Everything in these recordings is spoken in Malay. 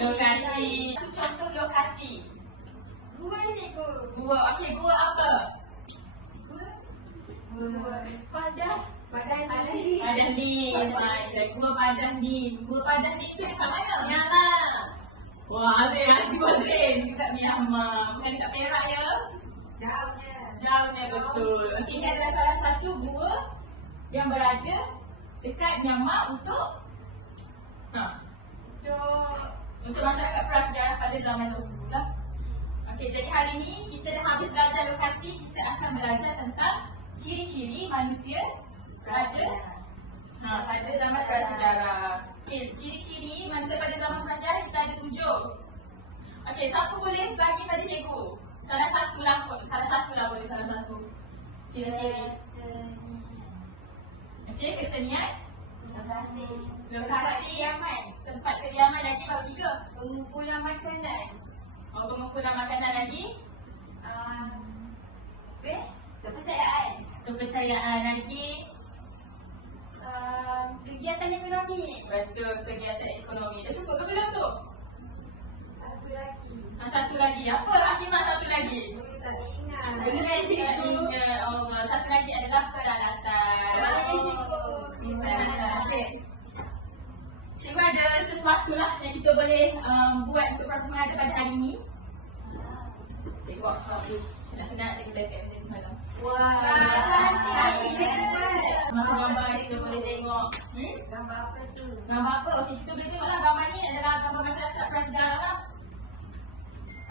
Lokasi. Contoh lokasi. Gua cikgu. Gua. Okey, gua apa? Padan. Padang Lim. Gua Padang Lim. Gua Padang Lim tu dekat mana? Myanmar. Wah, Azrin hati Azrin. Dekat Myanmar. Bukan dekat Perak ya? Jauhnya. Jauhnya betul. Okey, ini adalah salah satu gua yang berada dekat Myanmar untuk untuk masyarakat prasejarah pada zaman dahulu lah. Okey, jadi hari ini kita dah habis belajar lokasi, kita akan belajar tentang ciri-ciri manusia pada zaman prasejarah. Okey, ciri-ciri manusia pada zaman prasejarah kita ada 7. Okey, siapa boleh bagi pada cikgu? Salah satu lah boleh, salah satu. Ciri-ciri. Okey, kesenian. Lokasi. Tempat kediaman lagi baru 3. Pengumpulan makanan. Pengumpulan makanan lagi. Kepercayaan lagi. Kegiatan ekonomi. Betul, kegiatan ekonomi. Dah cukup ke belum tu? Satu lagi. Satu lagi. Apa Hakimah satu lagi? Tak ingat. Tak ingat. Allah. Satu lagi adalah peralatan. Okey. Cikgu ada sesuatu lah yang kita boleh buat untuk proses mengajar pada hari ini. Cikgu buat sesuatu. Nak cikgu letak benda ni semalam. Wah, cantik. Masa gambar kita boleh tengok. Gambar apa tu? Gambar apa? Okey, kita boleh tengoklah gambar ni adalah gambar masyarakat prasejarah lah.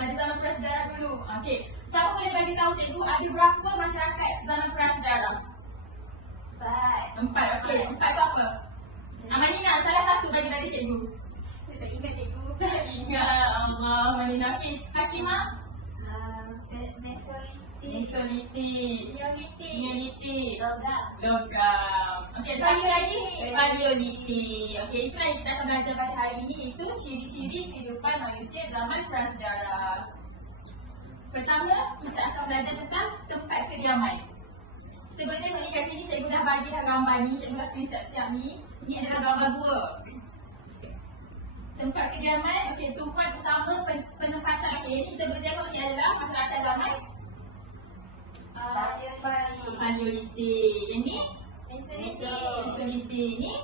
Pada zaman prasejarah dulu. Okey, siapa boleh bagi tahu cikgu ada berapa masyarakat zaman prasejarah? 4. Okey, 4 tu apa? Amalina, salah satu bagi cikgu. Saya tak ingat cikgu. Tak ingat. Allah, Amalina. Okey, Hakimah? Mesolitik. Neolitik. Logam. Okey, satu lagi Paleolitik. Okey, itu yang kita akan belajar pada hari ini, iaitu ciri-ciri kehidupan manusia zaman prasejarah. Pertama, kita akan belajar tentang tempat kediaman. Kita boleh tengok ni kat sini, cikgu dah bagi dah gambar ni, cikgu dah print siap-siap ni. Ni adalah gambar 2. Tempat kediaman, okey, tumpuan utama penempatan. Okey, ni kita boleh tengok ni adalah masyarakat zaman Paleolitik. Yang ni Mesolitik. Ni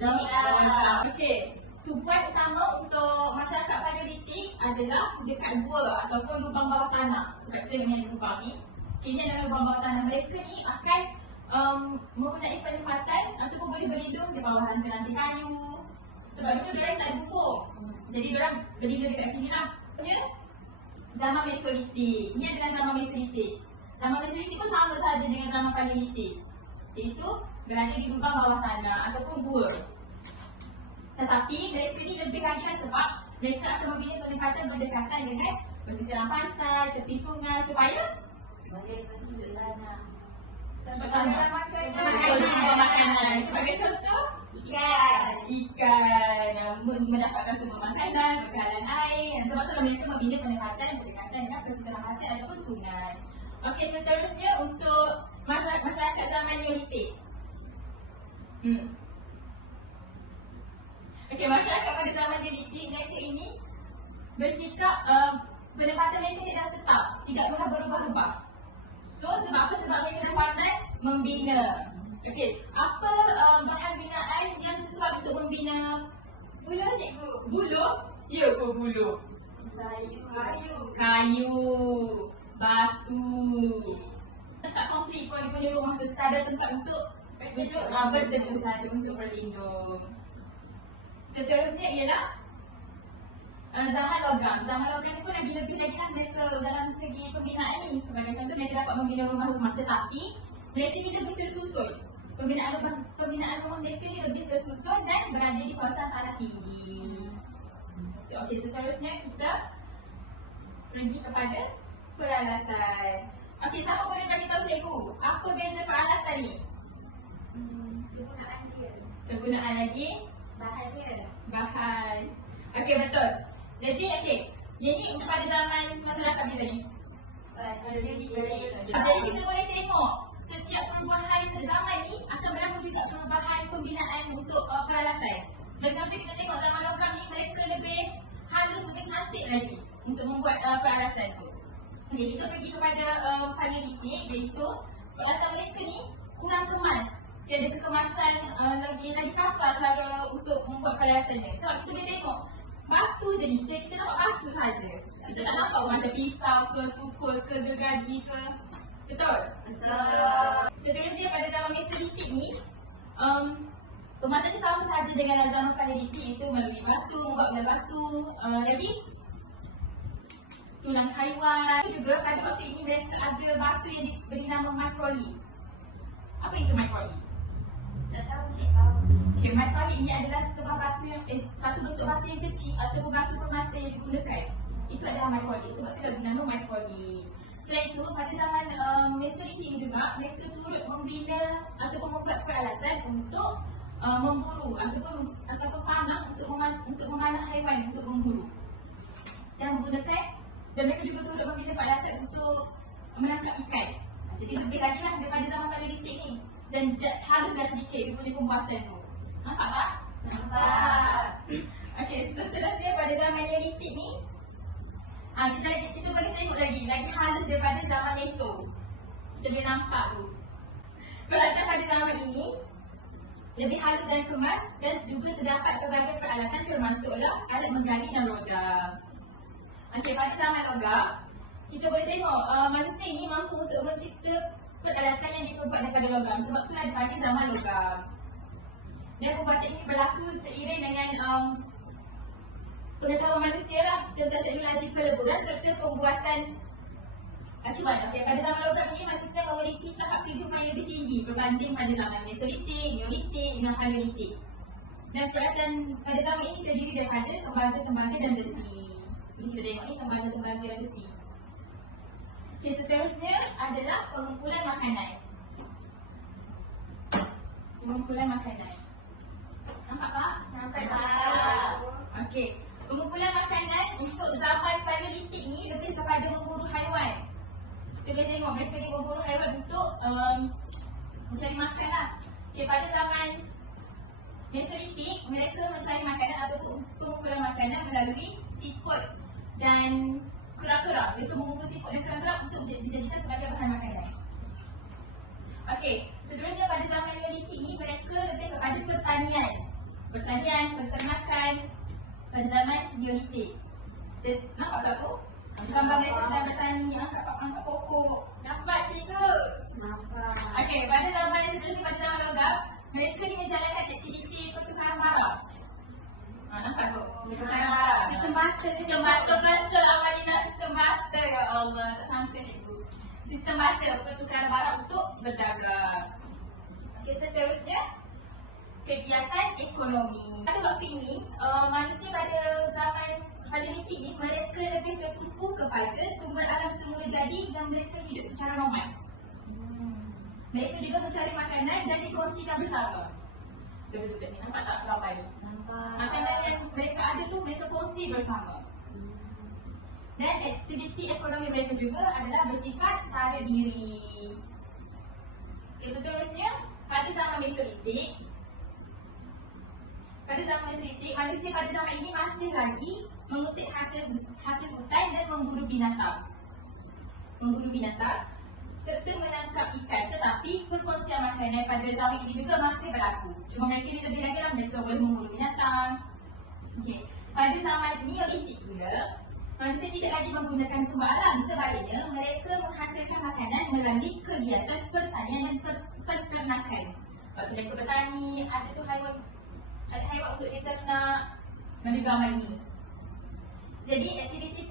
Logam. Okey, tumpuan utama untuk masyarakat Paleolitik adalah dekat gua ataupun lubang bawah tanah. Sebab kita tengok ni ada lubang ni. Okay, ini adalah lubang bawah tanah. Mereka ni akan mempunyai penempatan ataupun boleh berlindung di bawah ranting-ranting kayu. Sebab dulu diorang tak ada bubur. Jadi diorang berlindung dekat sini lah. Zaman Mesolitik. Ini adalah zaman Mesolitik. Zaman Mesolitik pun sama saja dengan zaman Paleolitik. Iaitu berada di lubang bawah tanah ataupun gua. Tetapi mereka ni lebih lagi lah sebab mereka akan membina penempatan berdekatan dengan pesisiran pantai, tepi sungai supaya Makanan. sumber makanan. Sebagai contoh, ikan mendapatkan sumber makanan, bekalan air. Sebab tu mereka membina penempatan yang berdekatan dengan pesisiran pantai ataupun sungai. Okey, seterusnya untuk masyarakat zaman Neolitik. Okey, masyarakat pada zaman Neolitik, mereka ini bersikap penempatan mereka tidak tetap, tidak pernah berubah-ubah. So, sebab apa? Sebab mereka pandai membina. Okey, apa bahan binaan yang sesuai untuk membina? Buluh cikgu. Buluh? Ya ke buluh? Kayu, batu. Tak komplit pun dia punya rumah tu, sekadar tempat untuk berteduh saja, untuk berlindung. Seterusnya ialah zaman logam. Zaman logam ni pun lebih lagi lah mereka dalam segi pembinaan ni. Sebagai contoh, mereka dapat membina rumah-rumah, tetapi mereka ni lebih tersusun. Pembinaan rumah mereka ni lebih tersusun dan berada di kawasan tanah tinggi. Okey, seterusnya kita pergi kepada peralatan. Okey, siapa boleh bagi tahu cikgu apa beza peralatan ni? Kegunaan dia. Kegunaan lagi? Bahan dia. Bahan. Okey, betul. Jadi, okey, jadi pada zaman masyarakat bila ni? Jadi kita boleh tengok setiap perubahan zaman ni akan berlaku juga perubahan pembinaan untuk peralatan. Dan kalau kita tengok zaman logam ni, mereka lebih halus, lebih cantik lagi untuk membuat peralatan tu. Jadi kita pergi kepada Paleolitik, iaitu peralatan mereka ni kurang kemas. Dia ada kekemasan lagi kasar cara untuk membuat peralatannya. Sebab kita boleh tengok batu je ni, kita nampak batu saja. Kita tak nampak macam pisau ke, tukul ke, gergaji ke. Betul? Betul. Seterusnya pada zaman Mesolitik ni, pembuatannya sama saja dengan zaman Paleolitik, iaitu melalui batu, membuat belah batu. Jadi tulang haiwan. Juga pada waktu ini mereka ada batu yang diberi nama microlith. Apa itu microlith? Tak tahu, cik tahu. Okay, microlith ni adalah sebuah batu yang satu bentuk batu yang kecil ataupun batu permata yang digunakan. Itu adalah microlith. Sebab itu ada nama microlith. Selain itu, pada zaman Mesolitik ni juga, mereka turut membina ataupun membuat peralatan untuk memburu ataupun panah untuk memanah haiwan untuk memburu. Dan mereka juga turut membina peralatan untuk menangkap ikan. Jadi lebih lagi lah daripada zaman Paleolitik ni. Dan haluslah sedikit dia punya pembuatan tu. Nampak tak? Nampak. Okey, seterusnya pada zaman Neolitik ni, kita bagi tengok lagi halus daripada zaman Meso. Kita boleh nampak tu. Peralatan pada zaman ini lebih halus dan kemas, dan juga terdapat pelbagai peralatan termasuklah alat menggali dan logam. Okey, pada zaman logam, kita boleh tengok manusia ni mampu untuk mencipta peralatan yang diperbuat daripada logam. Sebab itulah pada zaman logam. Dan pembuatan ini berlaku seiring dengan pengetahuan manusia lah tentang teknologi peleburan serta pembuatan acuan. Okay, pada zaman logam ini manusia memiliki tahap kehidupan yang lebih tinggi berbanding pada zaman Mesolitik, Neolitik dan Paleolitik. Dan peralatan pada zaman ini terdiri daripada tembaga-tembaga dan besi. Ini kita tengok ni tembaga-tembaga dan besi. Okay, seterusnya adalah pengumpulan makanan. Pengumpulan makanan. Nampak tak? Nampak, cik tahu. Okey, pengumpulan makanan untuk zaman Paleolitik ni lebih kepada memburu haiwan. Kita boleh tengok mereka ni memburu haiwan untuk mencari makan lah. Okey, pada zaman Mesolitik, mereka mencari makanan ataupun pengumpulan makanan melalui siput dan kera-kera. Mereka mengumpul siput dan kera-kera untuk dijadikan sebagai bahan makanan. Okey, seterusnya pada zaman Neolitik ni mereka lebih kepada pertanian, peternakan pada zaman Neolitik. Nampak tak tu? Gambar mereka sedang bertani, angkat pokok. Nampak cikgu? Nampak. Okey, pada zaman seterusnya pada zaman logam, mereka ni menjalankan aktiviti pertukaran barang. Nampak tu? Pertukaran barang. Sistem barter. Sistem barter, betul Amalina, sistem barter. Ya Allah, tak sangka cikgu. Sistem barter, pertukaran barang untuk berdagang. Okey, seterusnya kegiatan ekonomi. Pada waktu ini, manusia pada zaman Paleolitik ni mereka lebih tertumpu kepada sumber alam semula jadi dan mereka hidup secara nomad. Mereka juga mencari makanan dan dikongsikan bersama. Duduk ni, nampak tak ramai ni? Nampak. Makanan yang mereka ada tu mereka kongsi bersama. Dan aktiviti ekonomi mereka juga adalah bersifat sara diri. Okay, seterusnya pada zaman Mesolitik, manusia pada zaman ini masih lagi mengutip hasil hutan dan memburu binatang. Serta menangkap ikan, tetapi perkongsian makanan pada zaman ini juga masih berlaku. Cuma mereka ni lebih lagi lah, mereka boleh memburu binatang. Okay. Pada zaman Neolitik pula, manusia tidak lagi menggunakan sumber alam. Sebaliknya, mereka menghasilkan makanan melalui kegiatan pertanian dan peternakan. Waktu mereka bertani, ada haiwan untuk diternak, menunggang ini. Jadi aktiviti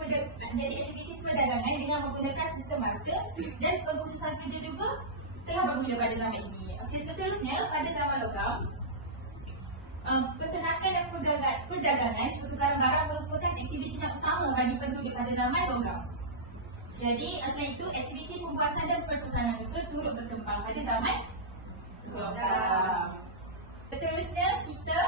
perdagangan dengan menggunakan sistem barter dan pengkhususan kerja juga telah bermula pada zaman ini. Okey, seterusnya pada zaman logam, peternakan dan perdagangan pertukaran barang merupakan aktiviti yang utama bagi penduduk pada zaman logam. Jadi selain itu aktiviti pembuatan dan pertukaran juga turut berkembang pada zaman logam. Seterusnya kita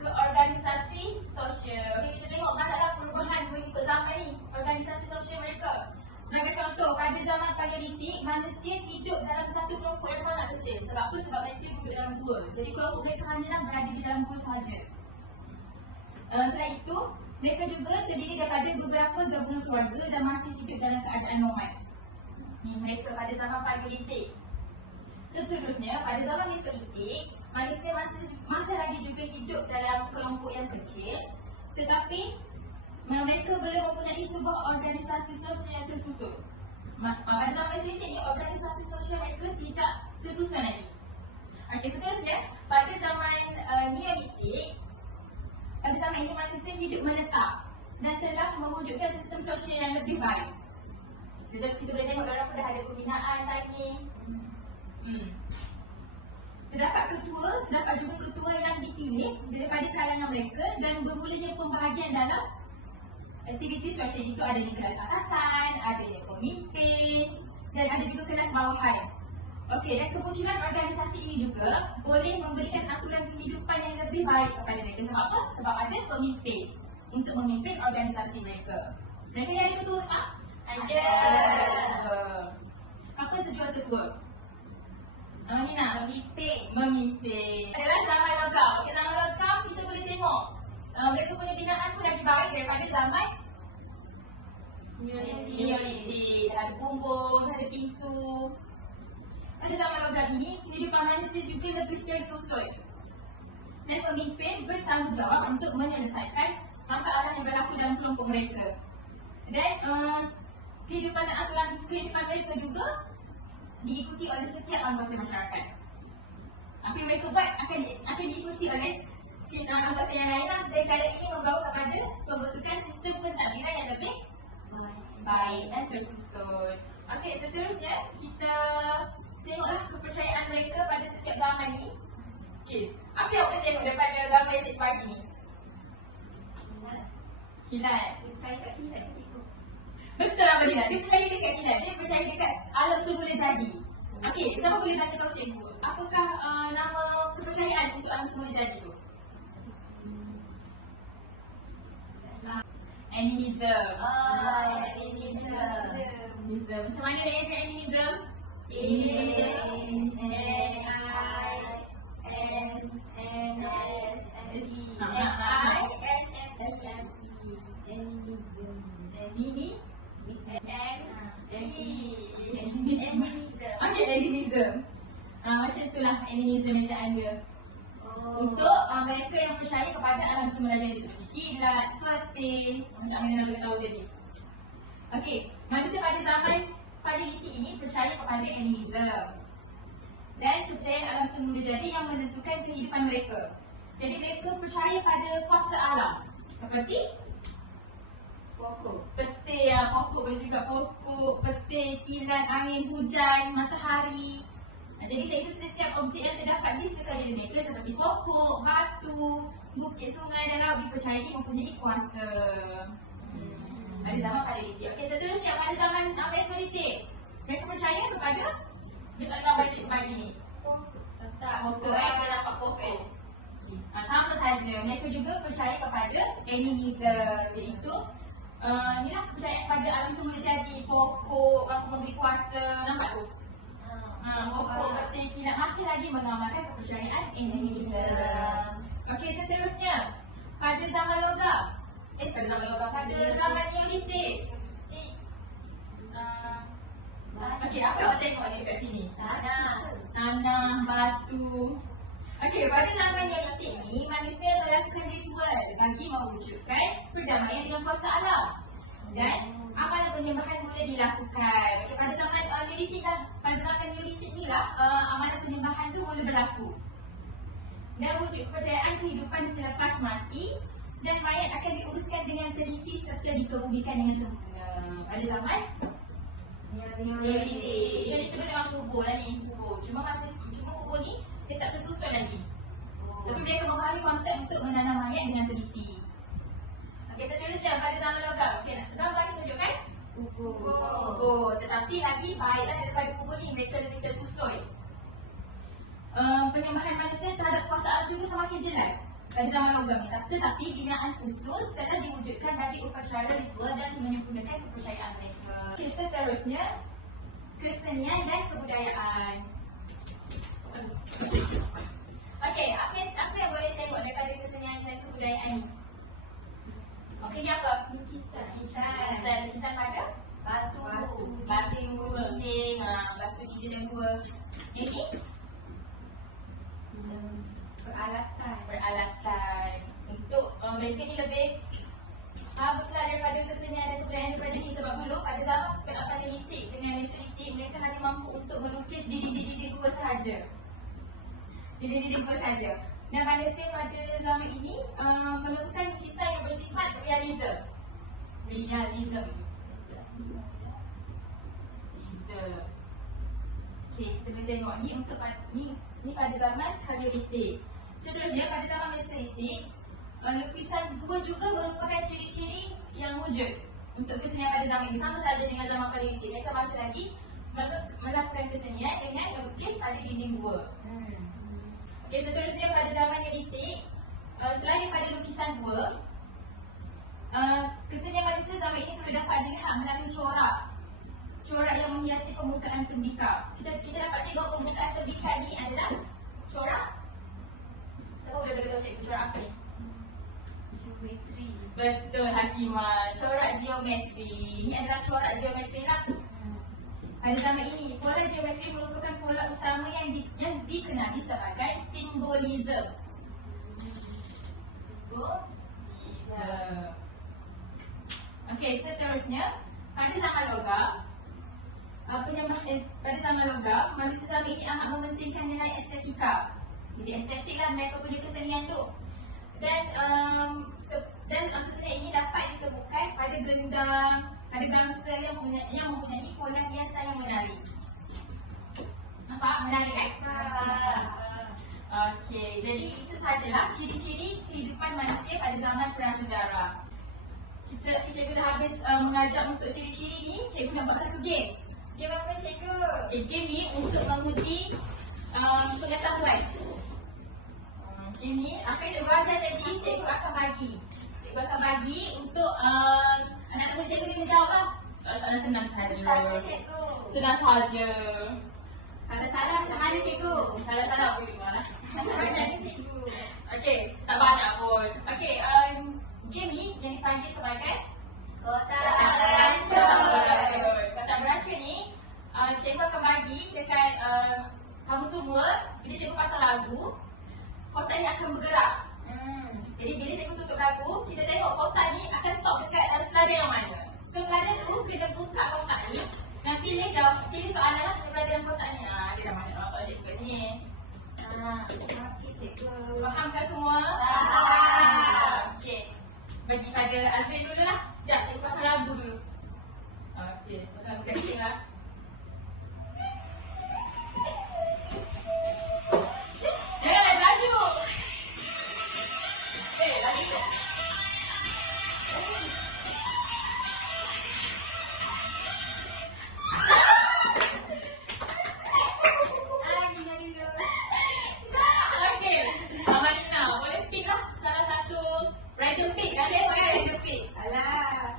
ke organisasi sosial. Okey, kita tengok banyaklah perubahan mengikut zaman ni, organisasi sosial mereka. Sebagai contoh, pada zaman Paleolitik, manusia hidup dalam satu kelompok yang sangat kecil. Sebab apa? Sebab mereka duduk dalam gua. Jadi kelompok mereka hanyalah berada di dalam gua sahaja. Selain itu, mereka juga terdiri daripada beberapa gabungan keluarga dan masih hidup dalam keadaan nomad. Ni mereka pada zaman Paleolitik. Seterusnya, pada zaman Mesolitik, manusia masih lagi juga hidup dalam kelompok yang kecil, tetapi mereka belum mempunyai sebuah organisasi sosial yang tersusun. Pada zaman Mesolitik ni, organisasi sosial mereka tidak tersusun lagi. Okey, seterusnya, pada zaman Neolitik, pada zaman ini manusia hidup menetap dan telah mewujudkan sistem sosial yang lebih baik. Kita boleh tengok dalam dah ada pembinaan timing. Terdapat juga ketua yang dipilih daripada kalangan mereka dan bermulanya pembahagian dalam aktiviti sosial itu. Adanya kelas atasan, adanya pemimpin dan ada juga kelas bawahan. Okey, dan kemunculan organisasi ini juga boleh memberikan aturan kehidupan yang lebih baik kepada mereka. Sebab apa? Sebab ada pemimpin untuk memimpin organisasi mereka. Mereka ada ketua tak? Ada. Apa tujuan ketua? Nina? Memimpin. Memimpin. Adalah zaman logam. Okey, zaman logam kita boleh tengok mereka punya binaan pun lagi baik daripada zaman Neolitik. Ada bumbung, ada pintu. Pada zaman logam ini, kehidupan manusia juga lebih tersusun. Dan pemimpin bertanggungjawab untuk menyelesaikan masalah yang berlaku dalam kelompok mereka. Dan kehidupan dan aturan kehidupan mereka juga diikuti oleh setiap anggota masyarakat. Apa yang mereka buat akan diikuti oleh anggota yang lain lah. Dan kalau ini membawa kepada pembentukan sistem pentadbiran yang lebih baik dan tersusun. Okey, seterusnya kita tengoklah kepercayaan mereka pada setiap zaman ni. Okey, apa yang kita tengok daripada gambar yang cikgu bagi ni? Kilat. Dia percaya kat kilat ke cikgu? Betul apa tidak? Dia percaya dekat kilat. Dia percaya dekat alam semula jadi. Okey, siapa boleh tanya tahu cikgu? Apakah nama kepercayaan untuk alam semula jadi tu? Animism. Animism. Animism. Macam mana dia cakap animism? Okey, animism. Macam itulah animism bacaan dia. Untuk mereka yang percaya kepada alam semula jadi seperti kilat, peti, macam mana kita tahu tadi. Okey, manusia pada zaman Paleolitik ini percaya kepada animism dan kepercayaan alam semula jadi yang menentukan kehidupan mereka. Jadi mereka percaya pada kuasa alam seperti pokok, peti, pokok boleh juga pokok, peti, kilat, angin, hujan, matahari. Jadi seitu setiap objek yang terdapat di sekeliling mereka seperti pokok, batu, bukit, sungai dan laut dipercayai mempunyai kuasa. Pada zaman Paleolitik. Okey, seterusnya pada zaman Mesolitik, mereka percaya kepada misalnya gambar cikgu bagi ni. Pokok, kita nampak pokok. Sama saja, mereka juga percaya kepada animism, iaitu inilah kepercayaan pada alam semula jadi, pokok, memberi kuasa, nampak tu? Pokok, peti, kilat masih lagi menggambarkan kepercayaan animism. Okey, seterusnya pada zaman logam. Pada zaman Neolitik. Okey, apa awak tengok ni dekat sini? Tanah, batu. Okey, pada zaman Neolitik ni, manusia melakukan ritual bagi mewujudkan perdamaian dengan kuasa alam. Dan amalan penyembahan mula dilakukan. Okey, pada zaman Neolitik lah, pada zaman Neolitik ni lah amalan penyembahan tu mula berlaku. Dan wujud kepercayaan kehidupan selepas mati dan mayat akan diuruskan dengan teliti serta dikebumikan dengan sempurna. Pada zaman Neolitik. Jadi kita tengok kubur lah ni, kubur. Cuma kubur ni dia tak tersusun lagi. Tapi mereka memahami konsep untuk menanam mayat dengan teliti. Okey, seterusnya pada zaman logam. Okey, gambar ni tunjukkan kubur. Tetapi lagi baiklah daripada kubur ni, mereka lebih tersusun. Penyembahan manusia terhadap kuasa alam juga semakin jelas. pada zaman logam ni. Tetapi binaan khusus telah diwujudkan bagi upacara ritual dan menyempurnakan kepercayaan mereka. Okay, seterusnya kesenian dan kebudayaan. Okey, apa yang boleh tengok daripada kesenian dan kebudayaan ni? Okey, ni apa? Lukisan pada batu dinding, batu dinding dan gua. Ini peralatan. Untuk mereka ni lebih baguslah daripada kesenian dan kebudayaan daripada ni. Sebab dulu pada zaman Paleolitik dengan Mesolitik, mereka hanya mampu untuk melukis di dinding-dinding gua sahaja. Dinding-dinding gua sahaja. Dan Malaysia pada zaman ini melakukan lukisan yang bersifat realism. Okey, kita boleh tengok ni untuk ni pada zaman Paleolitik. Seterusnya pada zaman Mesolitik, lukisan gua juga merupakan ciri-ciri yang wujud untuk kesenian pada zaman ini. Sama saja dengan zaman Paleolitik, mereka masih lagi melakukan kesenian dengan melukis pada dinding gua. Okey, seterusnya pada zaman Neolitik, selain daripada lukisan gua, kesenian manusia zaman ini boleh dapat dilihat melalui corak yang menghiasi permukaan tembikar. Kita dapat tengok permukaan tembikar ni adalah corak. Siapa boleh beritahu cikgu corak apa ni? Geometri. Betul, Hakimah. Corak geometri. Ini adalah corak geometri lah. Pada zaman ini, pola geometri merupakan pola utama yang dikenali sebagai simbolisme. Okey, seterusnya pada zaman logam, manusia zaman ini amat mementingkan nilai estetika. Jadi estetik lah mereka punya kesenian tu. Dan kesenian ini dapat ditemukan pada gendang, pada gangsa yang mempunyai pola hiasan yang menarik. Nampak? Menarik kan? Okey, jadi itu sahajalah ciri-ciri kehidupan manusia pada zaman prasejarah. Cikgu dah habis mengajar untuk ciri-ciri ni. Cikgu nak buat satu game. Game apa cikgu? Game ni untuk menguji pengetahuan. Game ni apa yang cikgu ajar tadi, cikgu akan bagi. Cikgu akan bagi untuk anak-anak cikgu ni menjawab lah. Soalan senang sahaja. Senang sahaja. Kalau salah macam mana cikgu? Kalau salah boleh marah. Banyak ni cikgu. Okey, tak banyak pun. Okey, game ni yang dipanggil sebagai kotak berancur. Kotak berancur ni cikgu akan bagi dekat kamu semua. Bila cikgu pasang lagu, kotak ni akan bergerak. Jadi bila cikgu tutup lagu, kita tengok kotak ni akan stop dekat pelajar yang mana. So pelajar tu kena buka kotak ni dan pilih soalan lah untuk pelajar dalam kotak ni. Dia dah banyak soalan cikgu kat sini. Okey cikgu. Fahamkah semua? Okey. Bagi pada Azrin dulu lah. Sekejap, cikgu pasang lagu dulu. Okey, pasang lagu kecil lah. Jangan laju. Laju. Okey, Amalina, boleh pick lah salah satu random pick. Dah tengok random pick. Alah.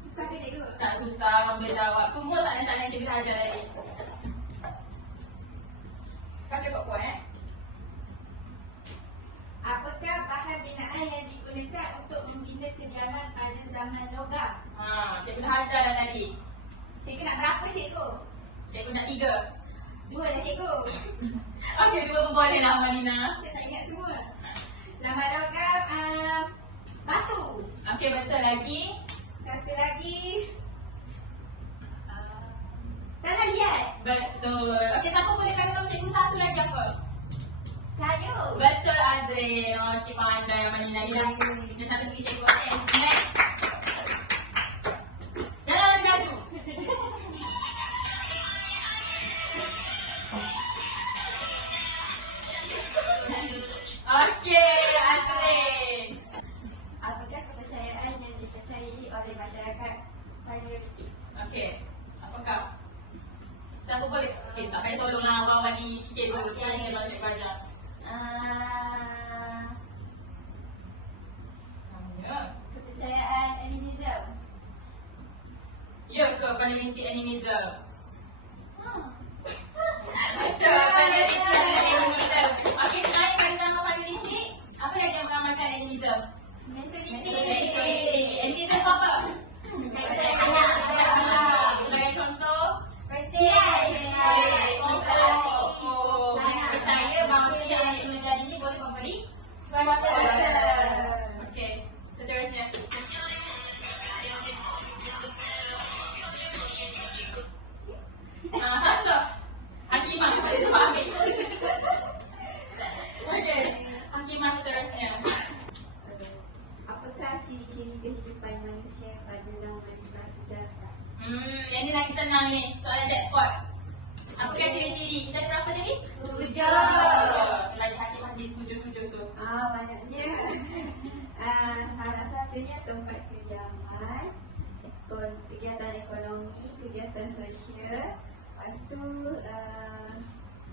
Susah ke cikgu? Tak susah, kamu boleh jawab. Semua soalan-soalan cikgu dah ajar tadi. Kau cukup kuat Apakah bahan binaan yang digunakan untuk membina kediaman pada zaman logam? Cikgu dah ajar dah tadi. Cikgu nak berapa cikgu? Cikgu nak 3. 2 dah cikgu. Okey, 2 pun boleh lah Amalina. Saya tak ingat semua. Zaman logam batu. Okey, betul lagi. Satu lagi tanah liat. Betul. Okey, siapa boleh bagi tahu cikgu satu lagi apa? Kayu. Betul Azrin. Okey, pandai Amalina ni dah. Dia satu pergi cikgu. Okey, next. Jangan laju. Okey, Azrin. Apakah kepercayaan yang dipercayai oleh masyarakat Paleolitik? Okey, apakah? Siapa boleh? Okey, tak payah tolonglah abang bagi fikir dulu. Kita tanya soalan cikgu ajar. Ya ke paleolitik animism? Betul, paleolitik adalah animism. Okey, selain pada zaman paleolitik, apa lagi yang mengamalkan animism? Mesolitik. Animism apa? Sebagai contoh, percaya bahawa yang sebelum jadi ni boleh memberi kuasa. Okey, seterusnya. Satu. Hakimah sebab dia sebab ambil. Okey, Hakimah seterusnya. Apakah ciri-ciri kehidupan manusia pada zaman prasejarah? Yang ni lagi senang ni, soalan jackpot. Apakah ciri-ciri? Kita ada berapa tadi? 7. Lagi Hakimah di 7 tu. Banyaknya. Salah satunya tempat kediaman, kegiatan ekonomi, kegiatan sosial, lepas tu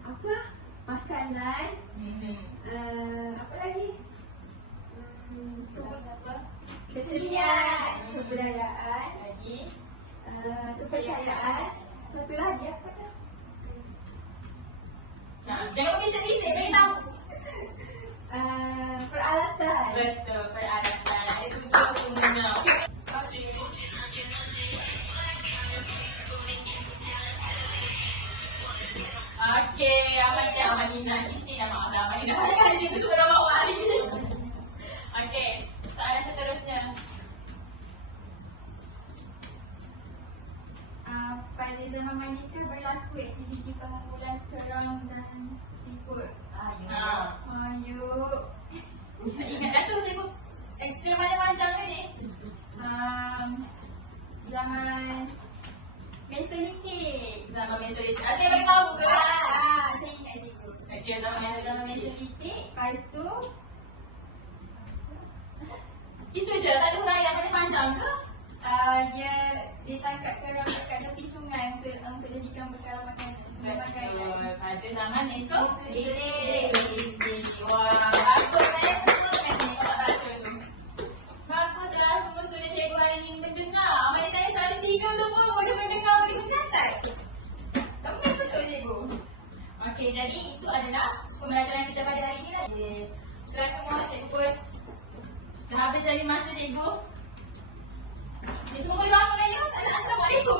apa? Makanan, apa lagi? Apa? Kesenian, kebudayaan, Lagi. kepercayaan. Satu lagi apa dah? Jangan bisik-bisik, bagi tahu. Peralatan. Betul, peralatan. Ada 7 semuanya. Okey, Amalina, Christina, maaf dah. Amalina banyak kali dia sebut nama awak hari ni. Okey, soalan seterusnya. Pada zaman manakah berlaku aktiviti pengumpulan kerang dan siput? Ayuk. Ingat dah tu cikgu explain macam-macam ni. Zaman Mesolitik. Zaman Mesolitik. Saya bagi tahu ke? Saya ingat cikgu. Okey, zaman Zaman Mesolitik. Mesolitik, lepas tu Itu je, tak ada huraian panjang ke? dia ditangkap kerang dekat tepi sungai untuk jadikan bekal makanan. Sungai makanan. Betul. Pada zaman Mesolitik. Mesolitik. Wah, bagus saya semua kan ni kalau baca tu. Baguslah semua student cikgu hari ni mendengar. Amal tanya soalan 3 tu pun boleh mendengar, boleh mencatat. Bagus betul cikgu. Okey, jadi itu adalah pembelajaran kita pada hari ini lah. Kelas semua cikgu pun dah habis dari masa cikgu. Ni semua boleh bangun lah ya. Assalamualaikum.